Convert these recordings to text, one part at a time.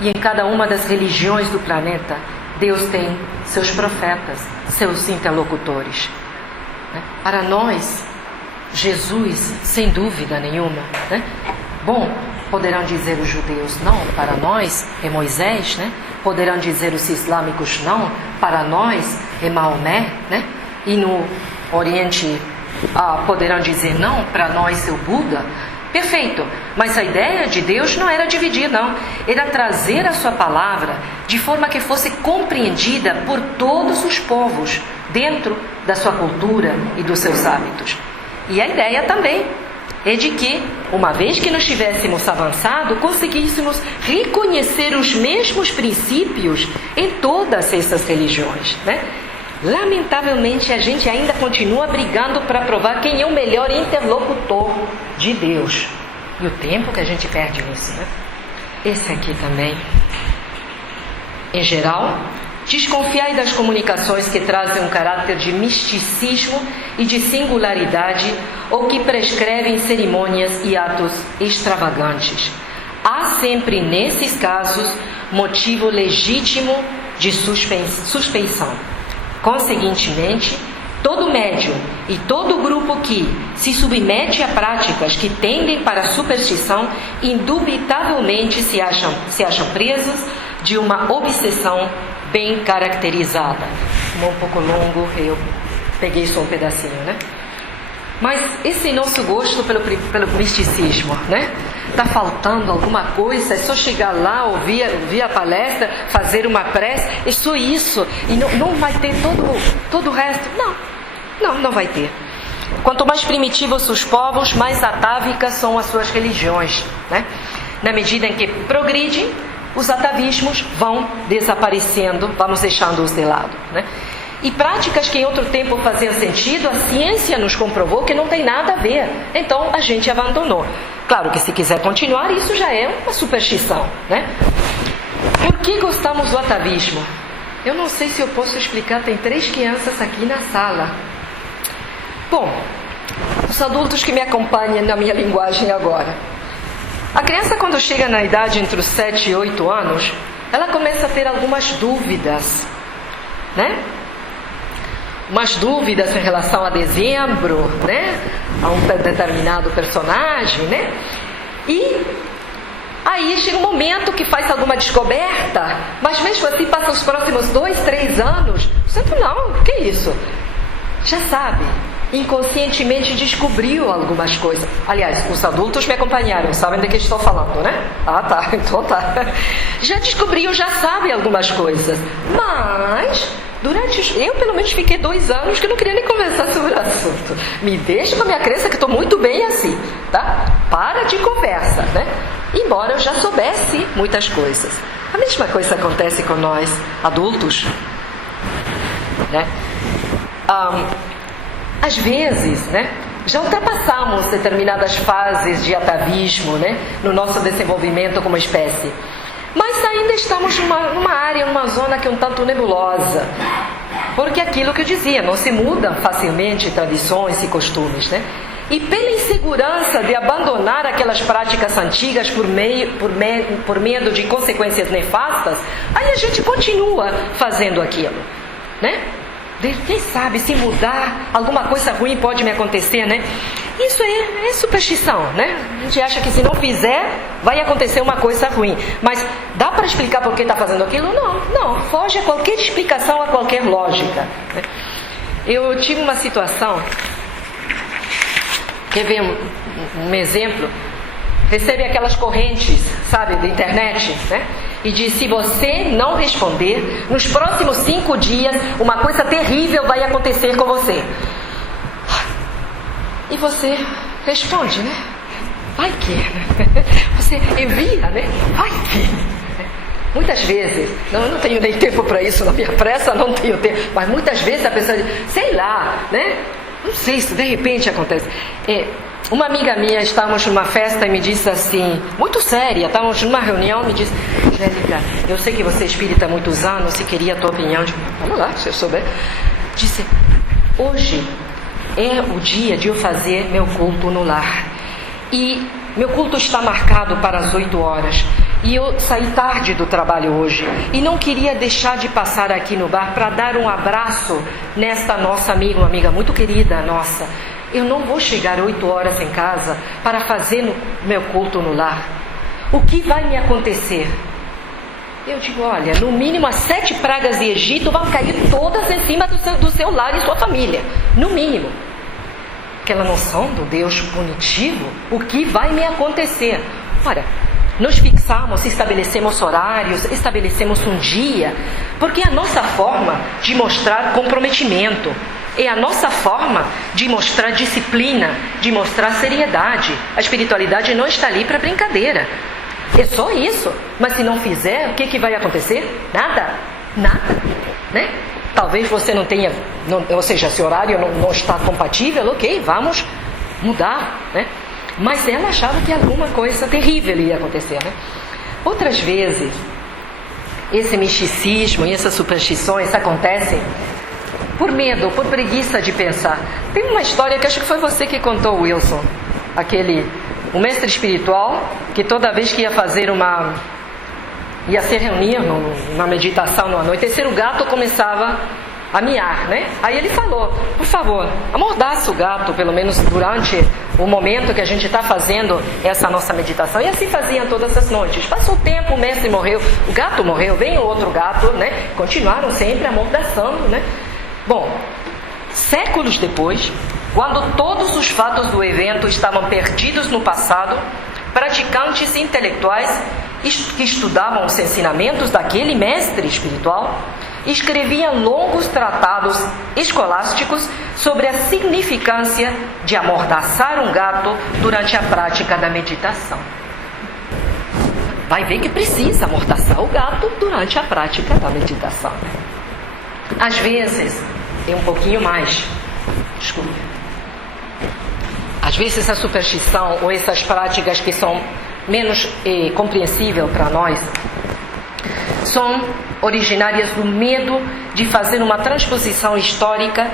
e em cada uma das religiões do planeta, Deus tem seus profetas, seus interlocutores. Para nós, Jesus, sem dúvida nenhuma, né? Bom, poderão dizer os judeus, não, para nós é Moisés, né? Poderão dizer os islâmicos, não, para nós é Maomé, né? E no Oriente poderão dizer, não, para nós é o Buda. Perfeito, mas a ideia de Deus não era dividir, não. Era trazer a sua palavra de forma que fosse compreendida por todos os povos, dentro da sua cultura e dos seus hábitos. E a ideia também é de que, uma vez que nós tivéssemos avançado, conseguíssemos reconhecer os mesmos princípios em todas essas religiões, né? Lamentavelmente, a gente ainda continua brigando para provar quem é o melhor interlocutor de Deus. E o tempo que a gente perde nisso, né? Esse aqui também. Em geral, desconfiai das comunicações que trazem um caráter de misticismo e de singularidade ou que prescrevem cerimônias e atos extravagantes. Há sempre, nesses casos, motivo legítimo de suspeição. Conseguintemente, todo médium e todo grupo que se submete a práticas que tendem para a superstição, indubitavelmente se acham presos de uma obsessão bem caracterizada. Um pouco longo, eu peguei só um pedacinho, né? Mas esse nosso gosto pelo misticismo, né? Está faltando alguma coisa, é só chegar lá, ouvir a palestra, fazer uma prece, é só isso, e não vai ter todo o resto. Não vai ter. Quanto mais primitivos os povos, mais atávicas são as suas religiões, né? Na medida em que progridem, os atavismos vão desaparecendo, vamos deixando-os de lado, né? E práticas que em outro tempo faziam sentido, a ciência nos comprovou que não tem nada a ver. Então a gente abandonou. Claro que se quiser continuar, isso já é uma superstição, né? Por que gostamos do atavismo? Eu não sei se eu posso explicar, tem 3 crianças aqui na sala. Bom, os adultos que me acompanham na minha linguagem agora. A criança, quando chega na idade entre os 7 e 8 anos, ela começa a ter algumas dúvidas, né? Umas dúvidas em relação a dezembro, né? A um determinado personagem, né? E aí chega um momento que faz alguma descoberta, mas mesmo assim passa os próximos 2, 3 anos, santo não, o que é isso? Já sabe, inconscientemente descobriu algumas coisas. Aliás, os adultos me acompanharam, sabem do que estou falando, né? Ah, tá, então tá. Já descobriu, já sabe algumas coisas, mas eu pelo menos fiquei 2 anos que eu não queria nem conversar sobre o assunto. Me deixa com a minha crença que estou muito bem assim, tá? Para de conversa, né? Embora eu já soubesse muitas coisas. A mesma coisa acontece com nós, adultos, né? Às vezes, né, já ultrapassamos determinadas fases de atavismo, né, no nosso desenvolvimento como espécie. Mas ainda estamos numa área, numa zona que é um tanto nebulosa. Porque aquilo que eu dizia, não se mudam facilmente tradições e costumes, né? E pela insegurança de abandonar aquelas práticas antigas por medo de consequências nefastas, aí a gente continua fazendo aquilo, né? Quem sabe, se mudar, alguma coisa ruim pode me acontecer, né? Isso é superstição, né? A gente acha que se não fizer, vai acontecer uma coisa ruim. Mas dá para explicar por que está fazendo aquilo? Não. Foge a qualquer explicação, a qualquer lógica, né? Eu tive uma situação, quer ver um exemplo? Recebe aquelas correntes, sabe, da internet, né? E diz, se você não responder, nos próximos 5 dias, uma coisa terrível vai acontecer com você. E você responde, né? Vai que. Você envia, né? Vai que. Muitas vezes, eu não tenho nem tempo para isso, na minha pressa não tenho tempo, mas muitas vezes a pessoa diz, sei lá, né? Não sei se de repente acontece. Uma amiga minha, estávamos numa festa e me disse assim, muito séria, estávamos numa reunião, me disse, Angélica, eu sei que você é espírita há muitos anos e queria a tua opinião. Vamos lá, se eu souber. Disse, hoje é o dia de eu fazer meu culto no lar. E meu culto está marcado para as 8 horas. E eu saí tarde do trabalho hoje e não queria deixar de passar aqui no bar para dar um abraço nesta nossa amiga, uma amiga muito querida nossa. Eu não vou chegar 8 horas em casa para fazer meu culto no lar. O que vai me acontecer? Eu digo, olha, no mínimo as 7 pragas de Egito vão cair todas em cima do seu lar e sua família. No mínimo. Aquela noção do Deus punitivo, o que vai me acontecer? Ora, nos fixamos, estabelecemos horários, estabelecemos um dia, porque é a nossa forma de mostrar comprometimento, é a nossa forma de mostrar disciplina, de mostrar seriedade. A espiritualidade não está ali para brincadeira. É só isso. Mas se não fizer, o que vai acontecer? Nada. Nada. Né? Talvez você não tenha, ou seja, se o horário não está compatível, ok, vamos mudar, né? Mas ela achava que alguma coisa terrível ia acontecer, né? Outras vezes, esse misticismo e essas superstições acontecem por medo, por preguiça de pensar. Tem uma história que acho que foi você que contou, Wilson. O mestre espiritual, que toda vez que ia se reunir numa meditação no anoitecer, o gato começava a miar, né? Aí ele falou, por favor, amordaça o gato, pelo menos durante o momento que a gente está fazendo essa nossa meditação. E assim faziam todas as noites. Passou o tempo, o mestre morreu, o gato morreu, vem o outro gato, né? Continuaram sempre amordaçando, né? Bom, séculos depois, quando todos os fatos do evento estavam perdidos no passado, praticantes intelectuais que estudavam os ensinamentos daquele mestre espiritual escreviam longos tratados escolásticos sobre a significância de amordaçar um gato durante a prática da meditação. Vai ver que precisa amordaçar o gato durante a prática da meditação. Às vezes, é um pouquinho mais. Desculpe. Às vezes a superstição ou essas práticas que são menos compreensíveis para nós são originárias do medo de fazer uma transposição histórica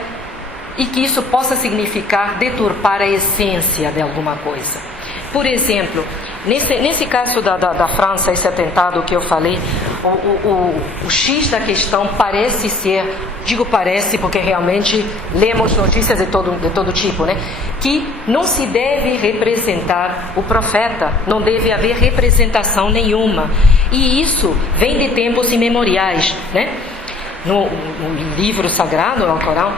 e que isso possa significar deturpar a essência de alguma coisa. Por exemplo, nesse caso da França, esse atentado que eu falei, o X da questão parece ser, digo parece porque realmente lemos notícias de todo tipo, né? Que não se deve representar o profeta, não deve haver representação nenhuma. E isso vem de tempos imemoriais, né? No livro sagrado, no Corão,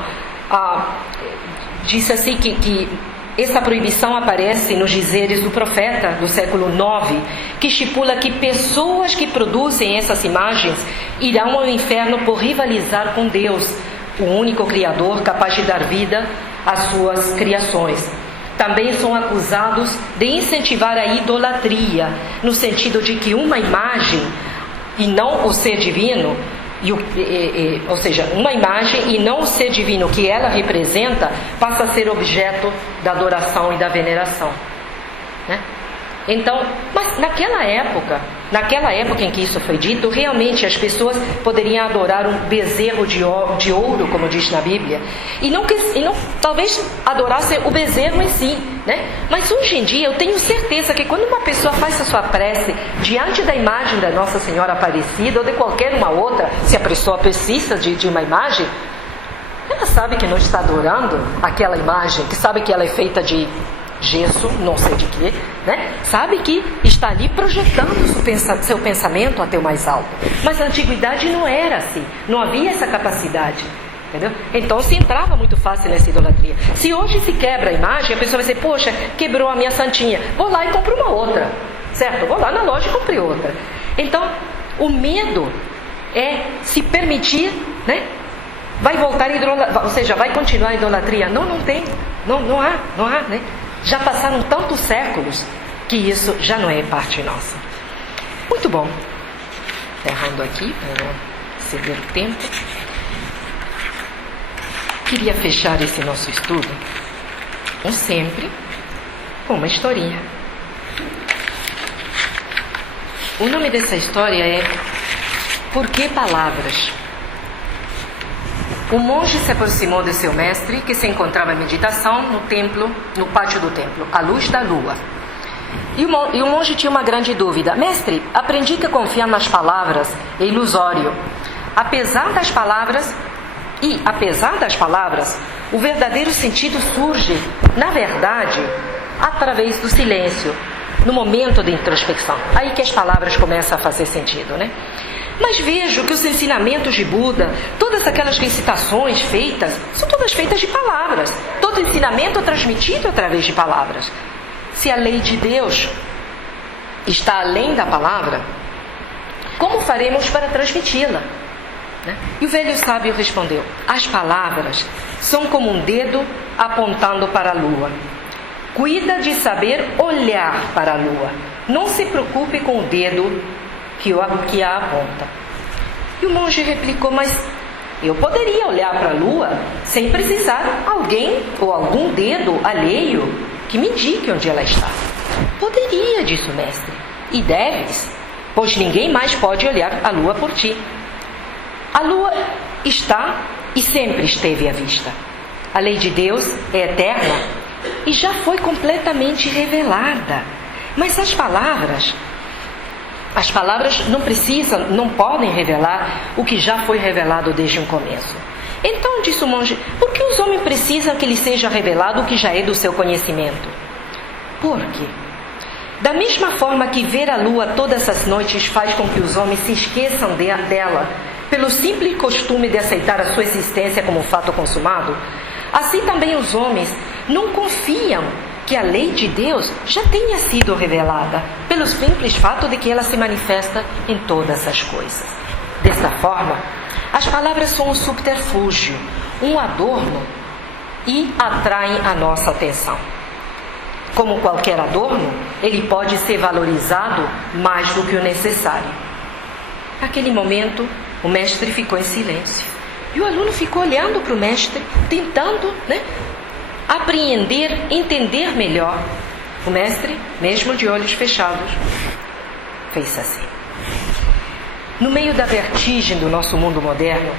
diz assim que essa proibição aparece nos dizeres do profeta do século IX, que estipula que pessoas que produzem essas imagens irão ao inferno por rivalizar com Deus, o único Criador capaz de dar vida às suas criações. Também são acusados de incentivar a idolatria, no sentido de que uma imagem e não o ser divino, ou seja, uma imagem e não o ser divino que ela representa, passa a ser objeto da adoração e da veneração, né? Então, mas naquela época em que isso foi dito, realmente as pessoas poderiam adorar um bezerro de ouro, como diz na Bíblia, e não talvez adorassem o bezerro em si, né? Mas hoje em dia eu tenho certeza que quando uma pessoa faz a sua prece diante da imagem da Nossa Senhora Aparecida ou de qualquer uma outra, se a pessoa precisa de uma imagem, ela sabe que não está adorando aquela imagem, que sabe que ela é feita de gesso, não sei de quê, né? Sabe que está ali projetando seu pensamento até o mais alto. Mas a antiguidade não era assim, não havia essa capacidade, entendeu? Então se entrava muito fácil nessa idolatria. Se hoje se quebra a imagem, a pessoa vai dizer, poxa, quebrou a minha santinha, vou lá e compro uma outra, certo? Vou lá na loja e comprei outra. Então, o medo é se permitir, né? Vai voltar a idolatria, ou seja, vai continuar a idolatria. Não tem, não há, né? Já passaram tantos séculos que isso já não é parte nossa. Muito bom. Encerrando aqui, para não ceder o tempo. Queria fechar esse nosso estudo, como sempre, com uma historinha. O nome dessa história é Por que Palavras? O monge se aproximou de seu mestre, que se encontrava em meditação no templo, no pátio do templo, à luz da lua. E o monge tinha uma grande dúvida. Mestre, aprendi que confiar nas palavras é ilusório. Apesar das palavras, o verdadeiro sentido surge, na verdade, através do silêncio, no momento de introspecção. Aí que as palavras começam a fazer sentido, né? Mas vejo que os ensinamentos de Buda, todas aquelas recitações feitas, são todas feitas de palavras. Todo ensinamento é transmitido através de palavras. Se a lei de Deus está além da palavra, como faremos para transmiti-la? E o velho sábio respondeu: as palavras são como um dedo apontando para a lua. Cuida de saber olhar para a lua. Não se preocupe com o dedo que a aponta. E o monge replicou: mas eu poderia olhar para a lua sem precisar alguém ou algum dedo alheio que me indique onde ela está. Poderia, disse o mestre, e deves, pois ninguém mais pode olhar a lua por ti. A lua está e sempre esteve à vista. A lei de Deus é eterna e já foi completamente revelada. Mas as palavras não podem revelar o que já foi revelado desde o começo. Então, disse o monge, por que os homens precisam que lhes seja revelado o que já é do seu conhecimento? Por quê? Da mesma forma que ver a lua todas as noites faz com que os homens se esqueçam dela, pelo simples costume de aceitar a sua existência como um fato consumado, assim também os homens não confiam que a lei de Deus já tenha sido revelada, pelo simples fato de que ela se manifesta em todas as coisas. Desta forma, as palavras são um subterfúgio, um adorno e atraem a nossa atenção. Como qualquer adorno, ele pode ser valorizado mais do que o necessário. Naquele momento, o mestre ficou em silêncio. E o aluno ficou olhando para o mestre, tentando, apreender, entender melhor. O mestre, mesmo de olhos fechados, fez assim. No meio da vertigem do nosso mundo moderno,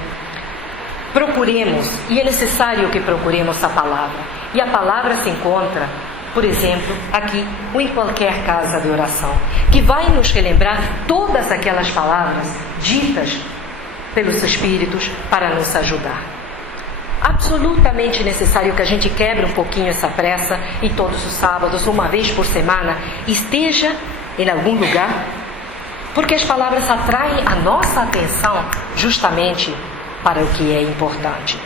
procuremos, e é necessário que procuremos a palavra. E a palavra se encontra, por exemplo, aqui ou em qualquer casa de oração, que vai nos relembrar todas aquelas palavras ditas pelos Espíritos para nos ajudar. Absolutamente necessário que a gente quebre um pouquinho essa pressa e todos os sábados, uma vez por semana, esteja em algum lugar, porque as palavras atraem a nossa atenção justamente para o que é importante.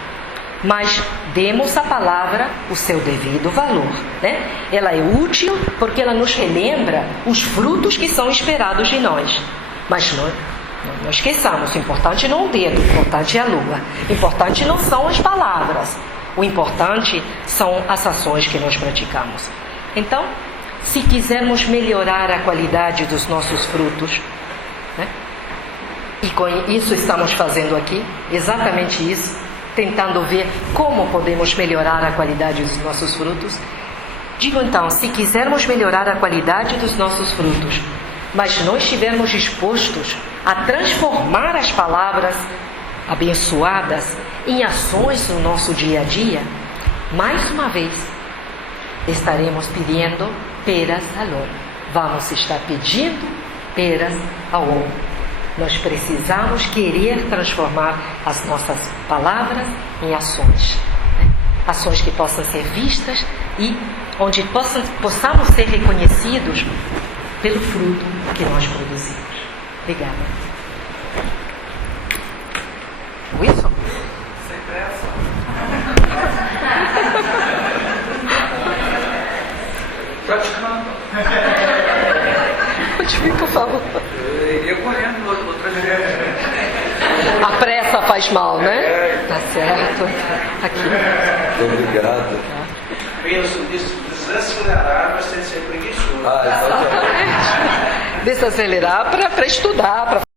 Mas demos à palavra o seu devido valor, Ela é útil porque ela nos relembra os frutos que são esperados de nós. Mas não esqueçamos, o importante não é o dedo, o importante é a lua. O importante não são as palavras, o importante são as ações que nós praticamos. Então, se quisermos melhorar a qualidade dos nossos frutos, e com isso estamos fazendo aqui, exatamente isso, tentando ver como podemos melhorar a qualidade dos nossos frutos. Digo então, se quisermos melhorar a qualidade dos nossos frutos, mas não estivermos dispostos a transformar as palavras abençoadas em ações no nosso dia a dia, mais uma vez estaremos pedindo peras ao olho. Vamos estar pedindo peras ao olho. Nós precisamos querer transformar as nossas palavras em ações. Ações que possam ser vistas e onde possamos ser reconhecidos pelo fruto que nós produzimos. Obrigada. Wilson? Sem pressa. Praticando. Onde fica falando? Eu iria correndo no outro dia. A pressa faz mal, né? Tá certo. Aqui. Obrigado. Penso desacelerar, mas tem que ser preguiçoso. Então Desacelerar para estudar, para